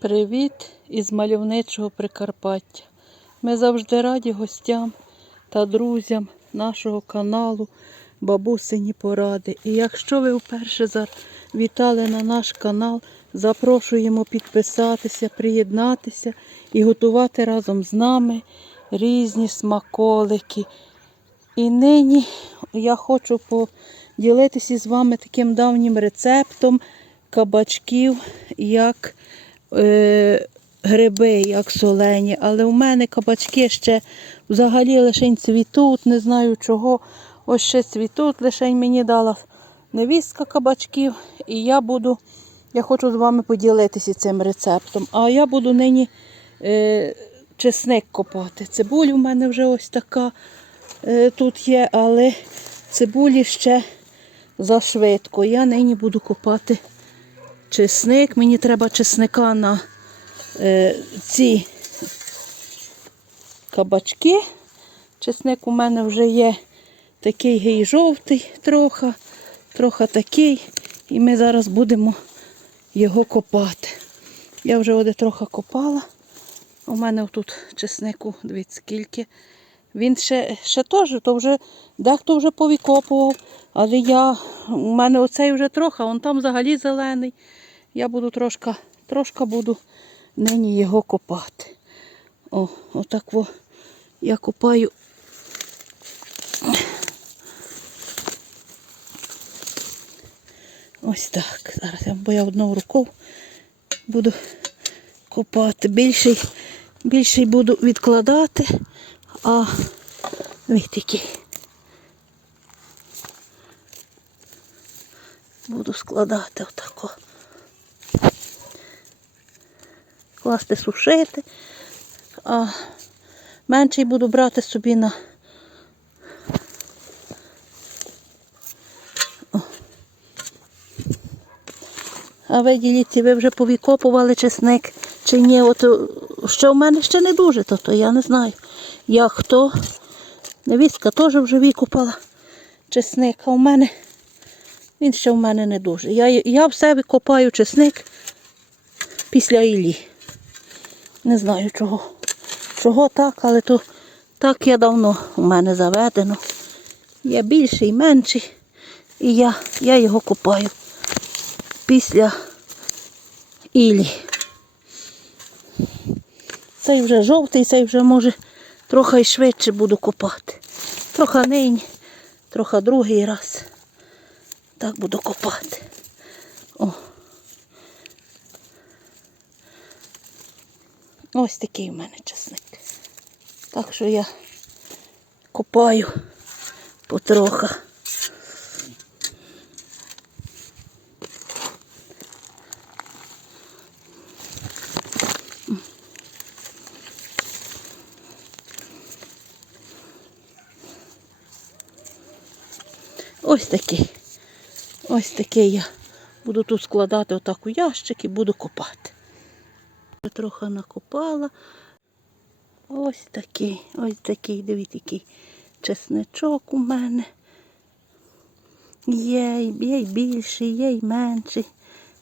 Привіт із мальовничого Прикарпаття. Ми завжди раді гостям та друзям нашого каналу Бабусині Поради. І якщо ви вперше завітали на наш канал, запрошуємо підписатися, приєднатися і готувати разом з нами різні смаколики. І нині я хочу поділитися з вами таким давнім рецептом кабачків, як е, гриби, як солені. Але у мене кабачки ще взагалі лише цвітуть, не знаю чого. Ось ще цвітуть, лише мені дала невістка кабачків. І я буду, я хочу з вами поділитися цим рецептом. А я буду нині е, чесник копати. Цибуль у мене вже ось така е, тут є, але цибулі ще зашвидко. Я нині буду копати чесник. Мені треба чесника на е, ці кабачки. Чесник у мене вже є такий гей жовтий, трохи, трохи такий. І ми зараз будемо його копати. Я вже оде трохи копала. У мене тут чеснику, дивіться, скільки. Він ще ще теж, то вже дехто вже повікопував, але я, у мене оцей вже трохи, он там взагалі зелений. Я буду трошки, трошки буду нині його копати. О, отак во я копаю. Ось так. Зараз я, бо я одною рукою буду копати. Більший, більший буду відкладати, а такий. Буду складати отако. Класти сушити, а менший буду брати собі на О. А ви діліться, ви вже повікопували чесник чи ні? От що в мене ще не дуже, то, я не знаю. Як хто. Невістка теж вже викопала чесник, а в мене він ще в мене не дуже. Я, я все викопаю чесник після Іллі. Не знаю чого. Чого так, але то так я давно у мене заведено. Є більший, менший. І я, я його копаю після Іллі. Цей вже жовтий, цей вже може трохи швидше буду копати. Трохи нині, трохи другий раз. Так буду копати. О. Ось такий в мене часник. Так що я копаю потроха. Ось такий. Ось такий я буду тут складати отак у ящик і буду копати. Я Трохи накопала. Ось такий, ось такий, дивіться, який чесничок у мене. Є, є й більший, є й менший.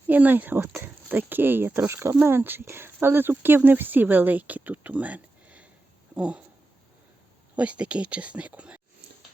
І най, от такий є трошки менший. Але зубків не всі великі тут у мене. О, ось такий чесник у мене.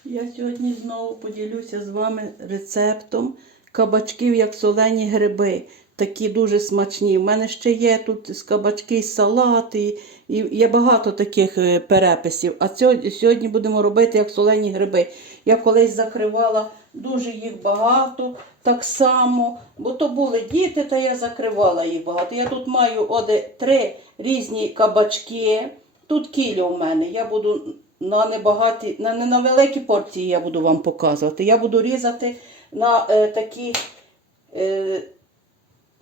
Я сьогодні знову поділюся з вами рецептом кабачків як солені гриби. Такі дуже смачні. У мене ще є тут кабачки салат, і, є багато таких е, переписів. А сьогодні будемо робити як солені гриби. Я колись закривала дуже їх багато, так само, бо то були діти, та я закривала їх багато. Я тут маю оде три різні кабачки. Тут кіля у мене. Я буду на небагаті, на не на великі порції я буду вам показувати. Я буду різати на е, такі. Е,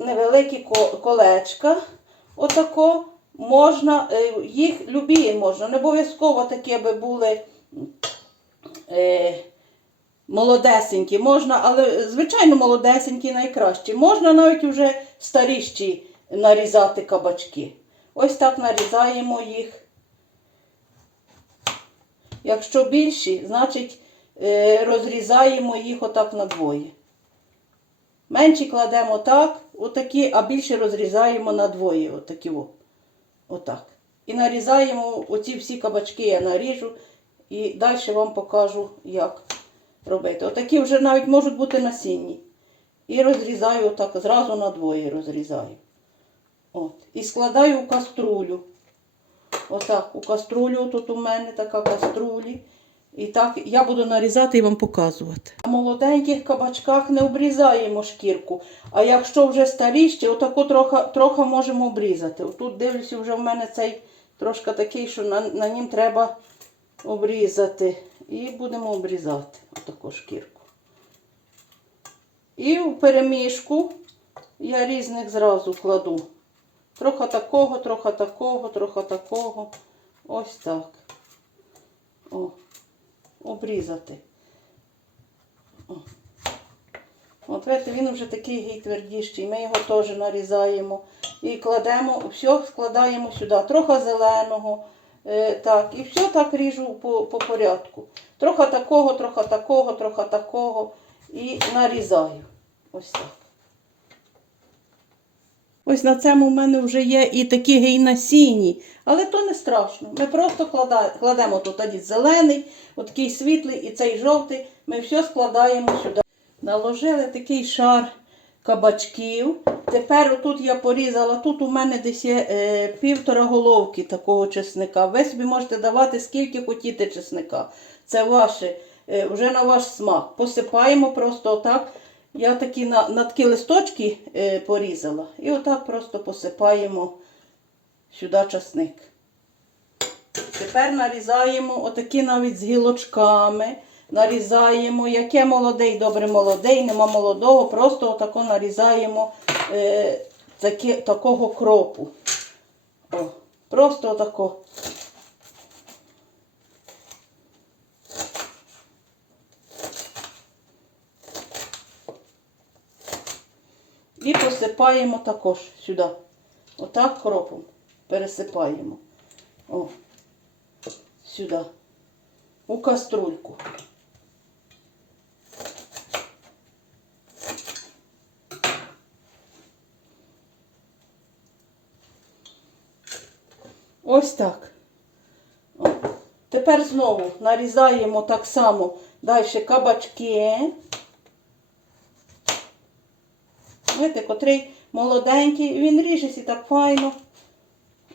невеликі колечка. Отако можна, е, їх любі можна. Не обов'язково такі, аби були е, молодесенькі. Можна, але, звичайно, молодесенькі найкращі. Можна навіть вже старіші нарізати кабачки. Ось так нарізаємо їх. Якщо більші, значить е, розрізаємо їх отак на двоє. Менші кладемо так, отакі, а більше розрізаємо на двоє. Отакі. О. Отак. І нарізаємо оці всі кабачки я наріжу. І далі вам покажу, як робити. Отакі вже навіть можуть бути насінні. І розрізаю отак, зразу на двоє розрізаю. От. І складаю в каструлю. Отак, у каструлю, тут у мене така каструлі. І так я буду нарізати і вам показувати. На молоденьких кабачках не обрізаємо шкірку. А якщо вже старіші, отаку трохи, трохи можемо обрізати. Отут дивлюся, вже в мене цей трошки такий, що на, на нім треба обрізати. І будемо обрізати отаку шкірку. І в перемішку я різних зразу кладу. Трохи такого, трохи такого, трохи такого. Ось так. О, обрізати. О. От бачите, він вже такий гей твердіший. Ми його теж нарізаємо. І кладемо, все складаємо сюди. Трохи зеленого. Е, так, і все так ріжу по, по порядку. Трохи такого, трохи такого, трохи такого. І нарізаю. Ось так. Ось на цьому в мене вже є і такі гейнасійні, але то не страшно. Ми просто кладемо тут тоді зелений, отакий світлий і цей жовтий. Ми все складаємо сюди. Наложили такий шар кабачків. Тепер отут я порізала, тут у мене десь є е, півтора головки такого чесника. Ви собі можете давати скільки хотіте чесника. Це ваше, е, вже на ваш смак. Посипаємо просто отак. Я такі на, на такі листочки е, порізала. І отак просто посипаємо сюди часник. Тепер нарізаємо отакі навіть з гілочками. Нарізаємо, яке молодий, добре молодий, нема молодого, просто отако нарізаємо е, такі, такого кропу. О, просто отако. І посипаємо також сюди. Отак кропом пересипаємо. О, сюди. У каструльку. Ось так. Тепер знову нарізаємо так само далі кабачки. Знаєте, котрий молоденький, він ріжеться так файно.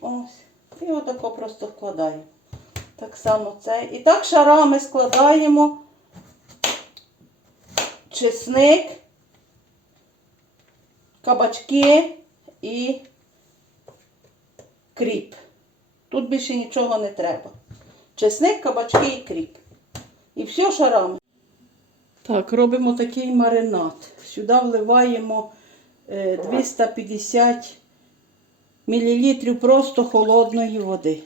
Ось. І отако просто вкладаємо. Так само це. І так шарами складаємо чесник, кабачки і кріп. Тут більше нічого не треба. Чесник, кабачки і кріп. І все шарами. Так, робимо такий маринад. Сюди вливаємо 250 мл просто холодної води.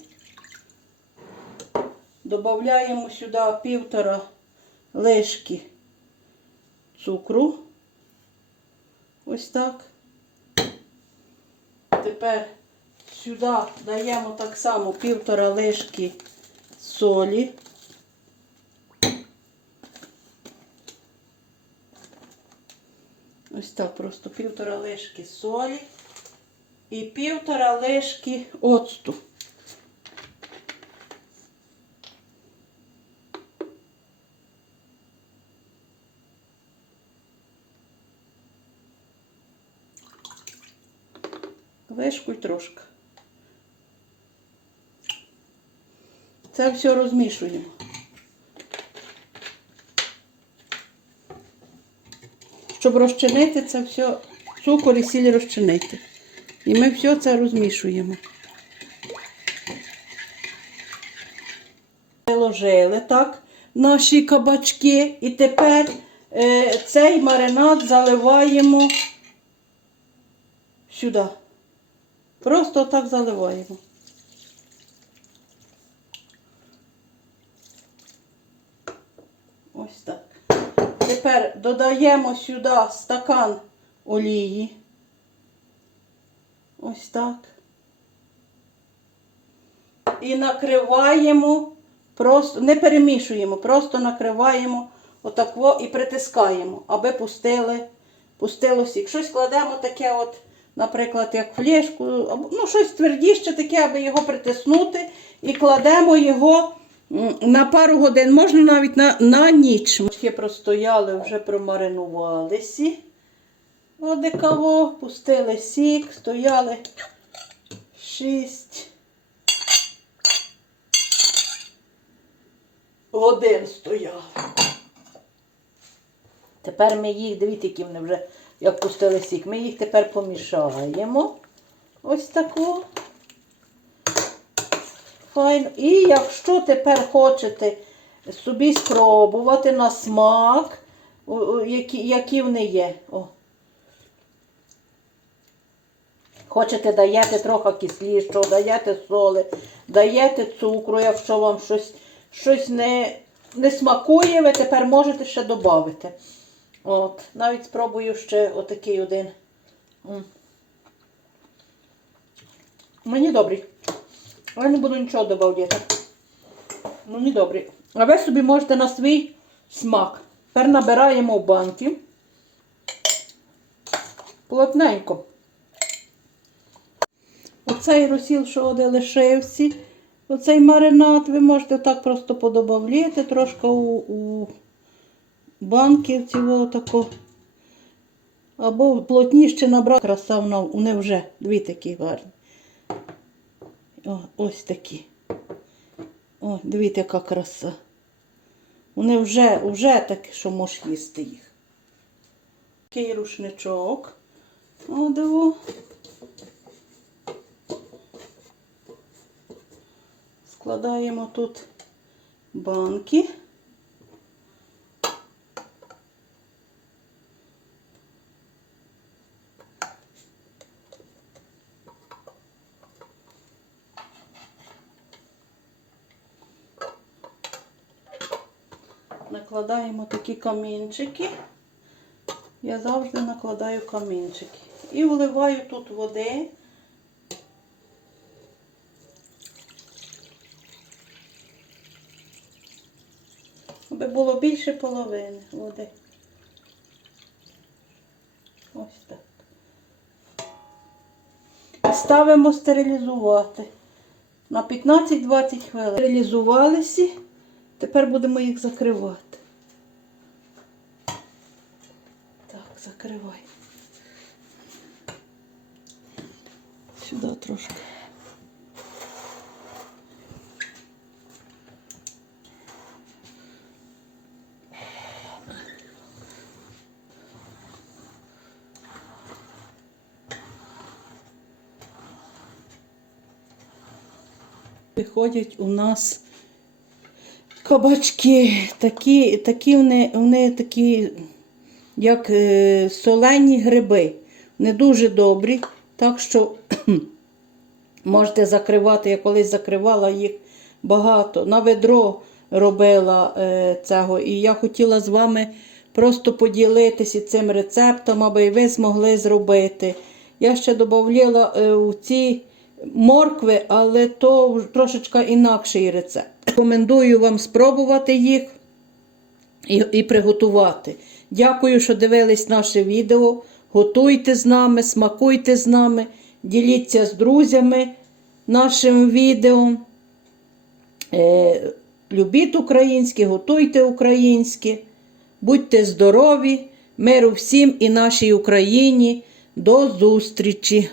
Добавляємо сюди півтора лишки цукру. Ось так. Тепер сюди даємо так само півтора лишки солі. Ось просто півтора лишки солі і півтора лишки оцту. Лишку й трошки. Це все розмішуємо. Щоб розчинити це все, цукор і сіль розчинити. І ми все це розмішуємо. Ложили так наші кабачки. І тепер е, цей маринад заливаємо сюди. Просто так заливаємо. Ось так. Тепер додаємо сюди стакан олії. Ось так. І накриваємо, просто не перемішуємо, просто накриваємо отакво і притискаємо, аби пустили пустило сік. Щось кладемо таке, от, наприклад, як флешку, ну, щось твердіше таке, аби його притиснути, і кладемо його на пару годин, можна навіть на, на ніч. Ми простояли, вже промаринувалися. Одекаво, пустили сік, стояли 6 годин стояли. Тепер ми їх, дивіться, які вони вже як пустили сік. Ми їх тепер помішаємо. Ось таку. Файно. І якщо тепер хочете собі спробувати на смак, які, які вони є. О. Хочете, даєте трохи кислішого, даєте соли, даєте цукру, якщо вам щось, щось не, не смакує, ви тепер можете ще додати. От, навіть спробую ще отакий один. Мені добрий. Я не буду нічого додавати. Мені добрий. А ви собі можете на свій смак. Тепер набираємо в банки. Плотненько. Оцей розсіл, що один лишився, оцей маринад, ви можете так просто подобавляти трошки у, у банки цього тако. Або плотніше набрати. Краса вони вже дві такі гарні. О, ось такі. О, дивіться, яка краса. Вони вже, вже такі, що можеш їсти їх. Такий рушничок. О, диво. Складаємо тут банки. Накладаємо такі камінчики. Я завжди накладаю камінчики. І вливаю тут води. Аби було більше половини води. Ось так. Ставимо стерилізувати. На 15-20 хвилин. Стерилізувалися. Тепер будемо їх закривати. Так, закривай. Сюди трошки. Виходять у нас кабачки. Такі, такі вони, вони такі, як е, солені гриби. Не дуже добрі. Так що можете закривати. Я колись закривала їх багато. На ведро робила е, цього. І я хотіла з вами просто поділитися цим рецептом, аби ви змогли зробити. Я ще додавала е, у ці моркви, але то трошечки інакший рецепт. Рекомендую вам спробувати їх і, і приготувати. Дякую, що дивились наше відео. Готуйте з нами, смакуйте з нами, діліться з друзями нашим відео. Е, любіть українське, готуйте українське, будьте здорові, миру всім і нашій Україні. До зустрічі!